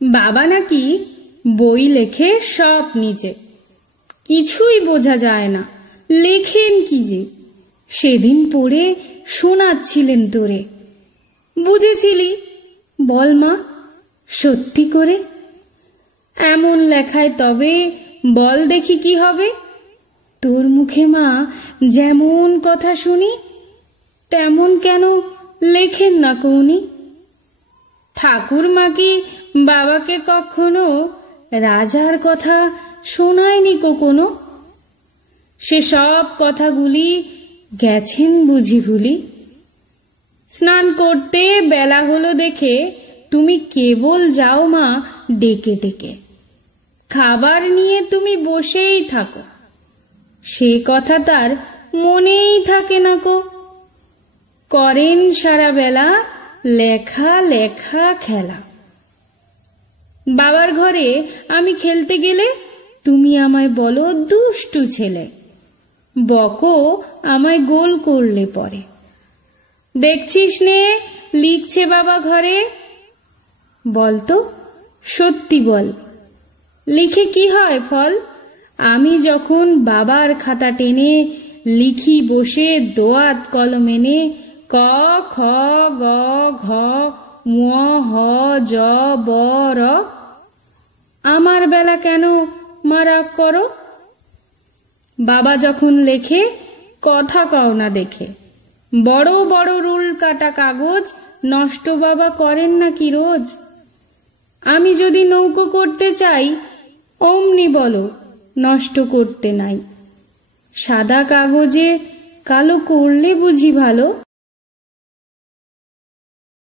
বাবা নাকি বই লেখে সব নিজে, কিছুই বোঝা যায় না লেখেন কি যে। সেদিন পড়ে শোনাচ্ছিলেন তোরে, বুঝেছিলি? বল মা, সত্যি করে? এমন লেখায় তবে বল দেখি কি হবে? তোর মুখে মা যেমন কথা শুনি তেমন কেন লেখেন না কৌনি? ঠাকুরমা কি বাবাকে কখনো রাজার কথা শোনায়নি কোনো? সে সব কথাগুলি গেছেন বুঝি ভুলি? স্নান করতে বেলা হলো দেখে তুমি কেবল যাও মা ডেকে ডেকে, খাবার নিয়ে তুমি বসেই থাকো, সে কথা তার মনেই থাকে না কো। করেন সারা বেলা লেখা লেখা খেলা। বাবার ঘরে আমি খেলতে গেলে তুমি আমায় বলো দুষ্টু ছেলে, বকো আমায় গোল করলে পরে। দেখছিস নে লিখছে বাবা ঘরে, বলতো সত্যি বল, লিখে কি হয় ফল? আমি যখন বাবার খাতা টেনে লিখি বসে দোয়াত কলম এনে, ক খ গ ঘ ঙ হ য ব র। আমার বেলা কেন মারা করো? বাবা যখন লেখে কথা কও না দেখে, বড় বড় রুল কাটা কাগজ নষ্ট বাবা করেন নাকি রোজ? আমি যদি নৌকো করতে চাই অমনি বলো নষ্ট করতে নাই। সাদা কাগজে কালো করলে বুঝি ভালো?